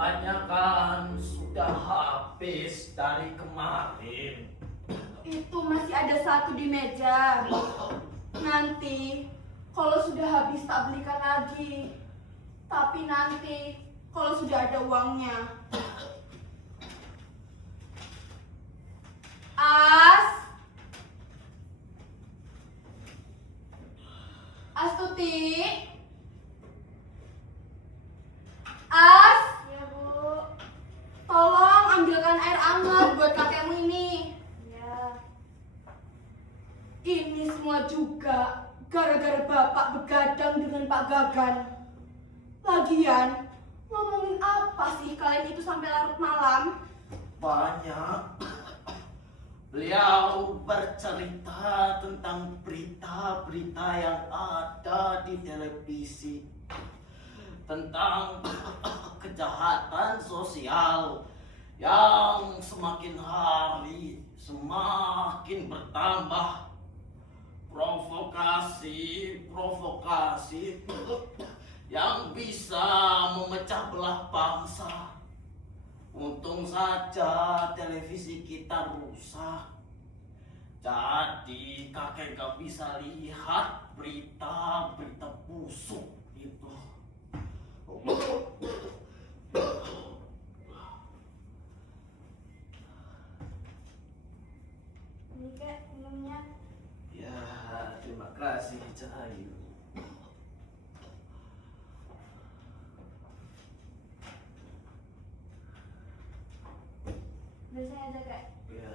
Kebanyakan sudah habis dari kemarin. Itu masih ada satu di meja. Nanti kalau sudah habis tak belikan lagi. Tapi nanti kalau sudah ada uangnya. As. Astuti. As. Ya, Bu. Tolong ambilkan air hangat buat kakekmu ini. Ya. Ini semua juga gara-gara bapak begadang dengan Pak Gagan. Lagian, ngomongin apa sih kalian itu sampai larut malam? Banyak. Beliau bercerita tentang berita-berita yang ada di televisi. Tentang kejahatan sosial yang semakin hari semakin bertambah. Provokasi yang bisa memecah belah bangsa. Untung saja televisi kita rusak. Jadi kakek gak bisa lihat berita-berita busuk itu. Ini Kak minumnya. Ya, terima kasih Cahayu. Biasanya ada Kak. Ya.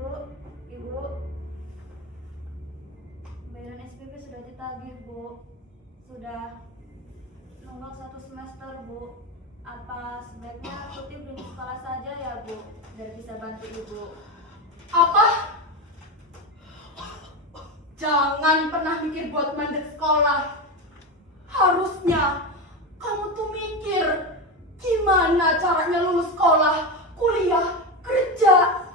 Bu, Ibu. Bayaran SPP sudah ditagih, Bu. Sudah nunggak 1 semester, Bu. Apa sebaiknya Tuti berhenti sekolah saja ya, Bu? Biar bisa bantu Ibu. Apa? Jangan pernah mikir buat mandek sekolah. Harusnya kamu tuh mikir gimana caranya lulus sekolah, kuliah, kerja.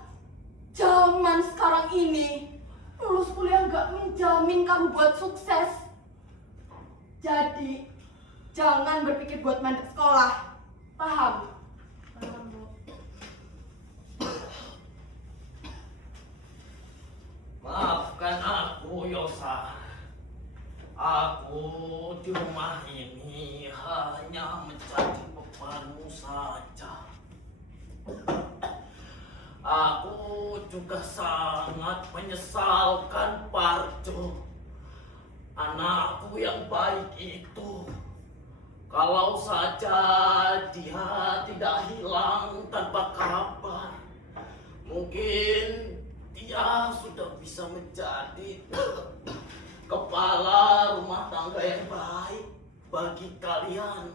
Zaman sekarang ini lulus kuliah nggak menjamin kamu buat sukses. Jadi jangan berpikir buat mandek sekolah. Paham? Paham, Bu. Maafkan aku, Yosa. Aku di rumah ini hanya menjadi bebanmu saja. Aku juga sangat menyesalkan Parjo, anakku yang baik itu. Kalau saja dia tidak hilang tanpa kabar, mungkin dia sudah bisa menjadi kepala rumah tangga yang baik bagi kalian.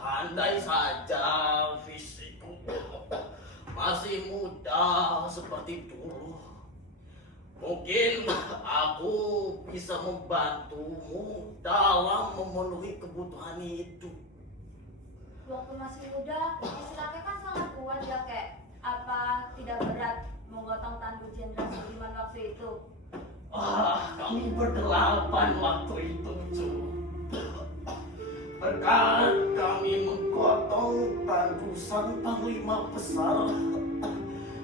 Andai saja fisikku masih muda seperti dulu, Mungkin aku bisa membantumu dalam memenuhi kebutuhan hidup. Waktu masih muda, istilahnya kan sangat kuat ya kek. Apa tidak berat menggotong tanduk Jenderal Sudirman waktu itu? Kami berdelapan waktu itu, Cu. Berkat kami menggotong tanduk sang panglima besar,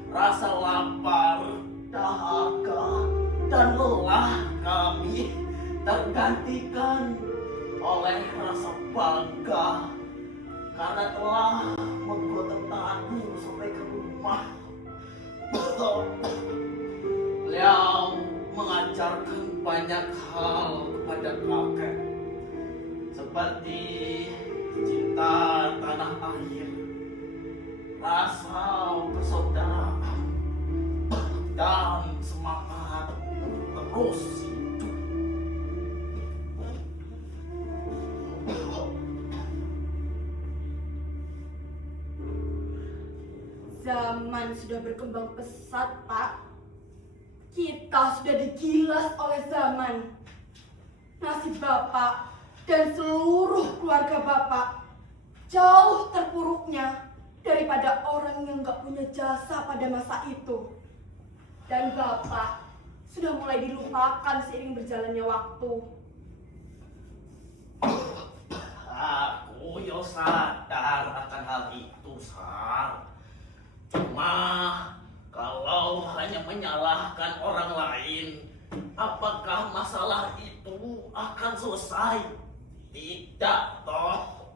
rasa lapar, dahaga, dan lelah kami tergantikan oleh rasa bangga karena telah menggotong tanduk sampai ke rumah. Beliau mengajarkan banyak hal kepada kakek, seperti cinta tanah air, rasa persaudaraan, dan semangat terus hidup. Zaman sudah berkembang pesat, Pak. Kita sudah digilas oleh zaman. Nasib Bapak dan seluruh keluarga Bapak jauh terpuruknya daripada orang yang nggak punya jasa pada masa itu. Dan Bapak sudah mulai dilupakan seiring berjalannya waktu. Aku yo sadar akan hal itu, Sar. Cuma kalau hanya menyalahkan orang lain, apakah masalah itu akan selesai? Tidak, toh.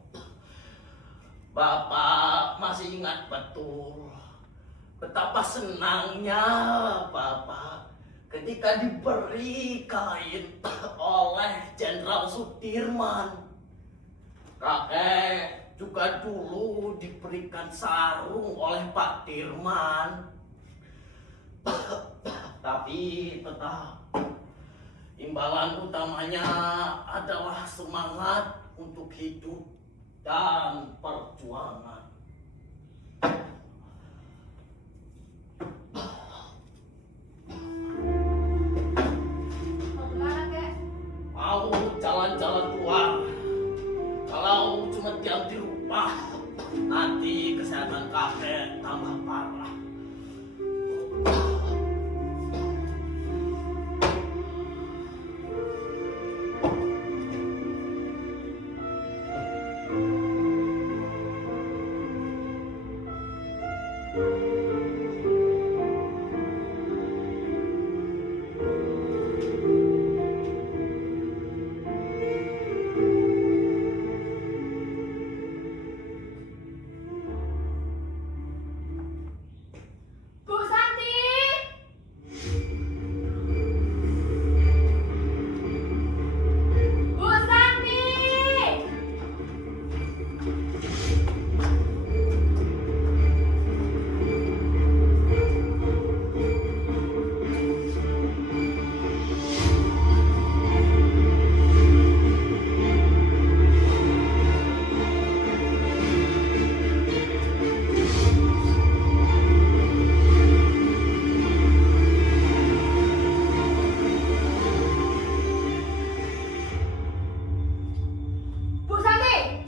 Bapak masih ingat betul betapa senangnya Bapak ketika diberi kain oleh Jenderal Sudirman. Kakek juga dulu diberikan sarung oleh Pak Dirman. Tapi tetap imbalan utamanya adalah semangat untuk hidup dan perjuangan. Mau kemana kek? Mau jalan-jalan keluar. Kalau cuma diam di rumah, nanti kesehatan kakek tambah parah. Bu Santi! Bu Santi! Bu Santi!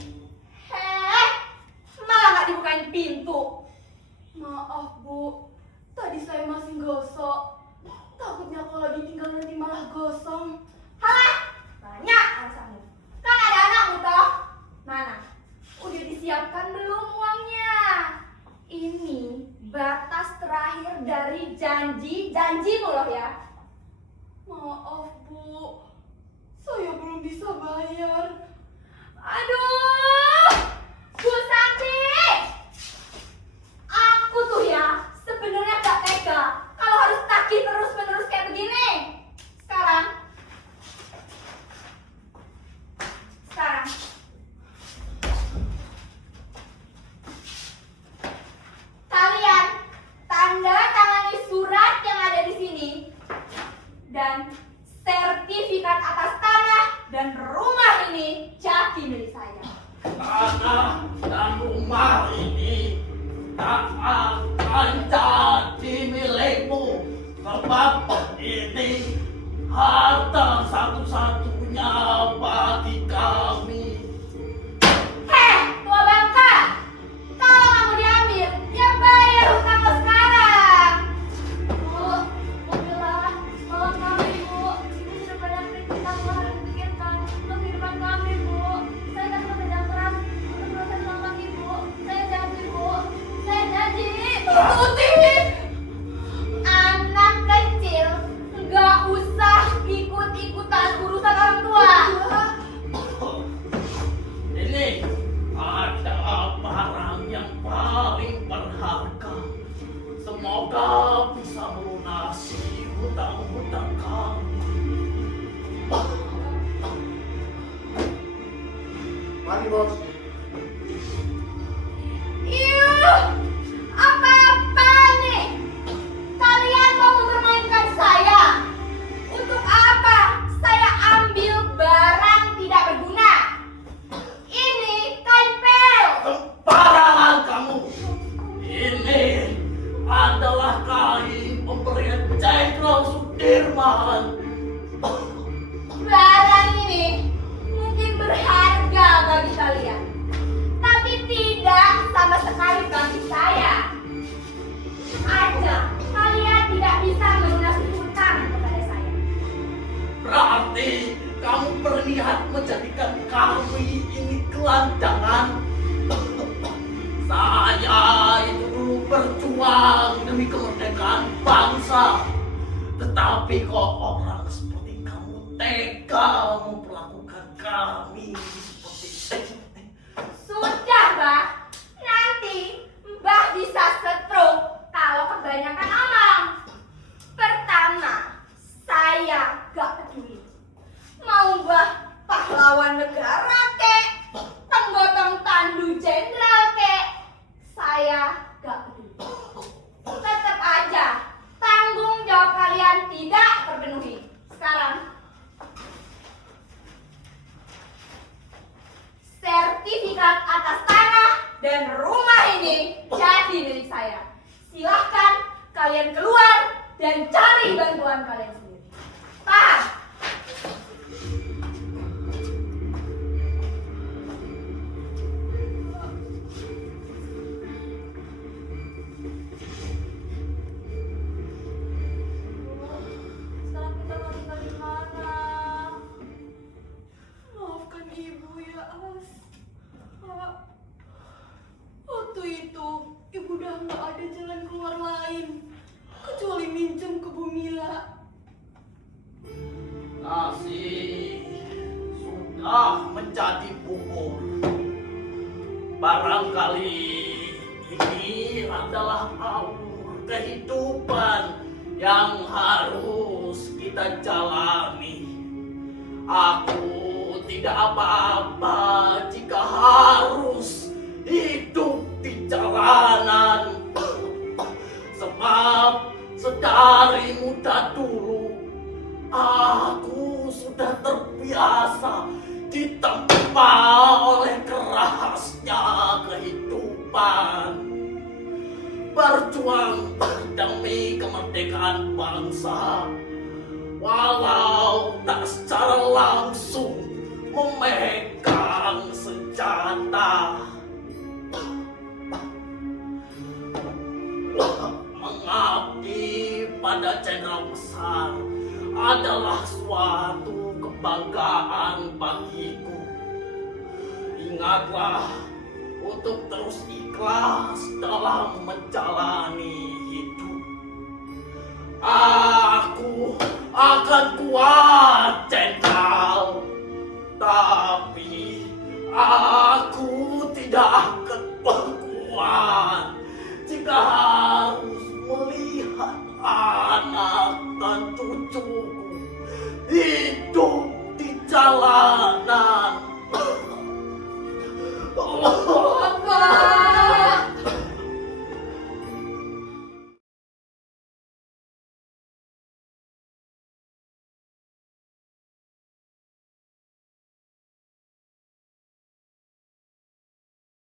Malah nggak dibukain pintu. Maaf, Bu. Tadi saya masih gosok. Takutnya kalau ditinggal nanti malah gosong. Halah, banyak alasanmu. Kan ada anakmu toh. Mana? Udah disiapkan belum uangnya? Ini batas terakhir dari janjimu loh ya. Maaf, Bu. Saya belum bisa bayar. Aduh, Bu Santi, aku tuh ya sebenarnya gak tega kalau harus tagih terus-menerus kayak begini. Sekarang, kalian tanda tangani surat yang ada di sini dan sertifikat atas tanah dan rumah ini jadi milik saya. Tanah dan rumah ini tak akan jadi milik ini harta satu-satunya bagi kami. Heh, tua bangka. Kalau kamu diambil, ya bayar hutang lo sekarang. Bu, Bella, tolong kami, Bu. Ini sudah banyak kita yang harus pikirkan untuk kehidupan kami, Bu. Saya akan bekerja keras untuk menyelesaikan uang Ibu. Saya janji, Bu. Saya janji. Tuti! Anak kecil nggak usah ikut-ikutan urusan orang tua. Ini adalah barang yang paling berharga. Semoga bisa melunasi hutang-hutang kami. Mari bos. Yuh, apa-apa nih? Kalian mau mempermainkan saya? Untuk apa saya ambil barang tidak berguna? Ini kain pel. Sembarangan kamu. Ini adalah kain pemberian Jenderal Sudirman. Barang ini mungkin berharga bagi kalian, tapi tidak sama sekali bagi saya. Aja, kalian tidak bisa melunasi hutang kepada saya. Berarti kamu berniat menjadikan kami ini gelandangan. Saya itu dulu berjuang demi kemerdekaan bangsa. Tetapi kok orang seperti kamu tega memperlakukan kami seperti ini. Sudah, Mbah. Nanti Mbah bisa stroke kalau kebanyakan omong. Pertama, saya gak peduli. Mau Mbah pahlawan negara kek, penggotong tandu jenderal kek, saya gak peduli. Tetap aja, tanggung jawab kalian tidak terpenuhi. Sekarang, sertifikat atas tanah dan rumah ini jadi milik saya. Silahkan kalian keluar dan cari bantuan kalian sendiri. Paham? Sekarang kita mau tinggal di mana? Maafkan ibu ya, As. Pak, waktu itu ibu udah nggak ada jalan keluar lain kecuali minjem ke Bu Mila. Nasi sudah menjadi bubur. Barangkali ini adalah alur kehidupan yang harus kita jalani. Aku tidak apa-apa jika harus hidup di jalanan. Sebab sedari muda dulu aku sudah terbiasa ditempa oleh kerasnya kehidupan. Berjuang demi kemerdekaan bangsa, walau tak secara langsung memegang senjata. Mengabdi pada jenderal besar adalah suatu kebanggaan bagiku. Ingatlah untuk terus ikhlas dalam menjalani hidup. Aku akan kuat, Jenderal. Tapi aku tidak akan berkuat jika harus melihat anak dan cucuku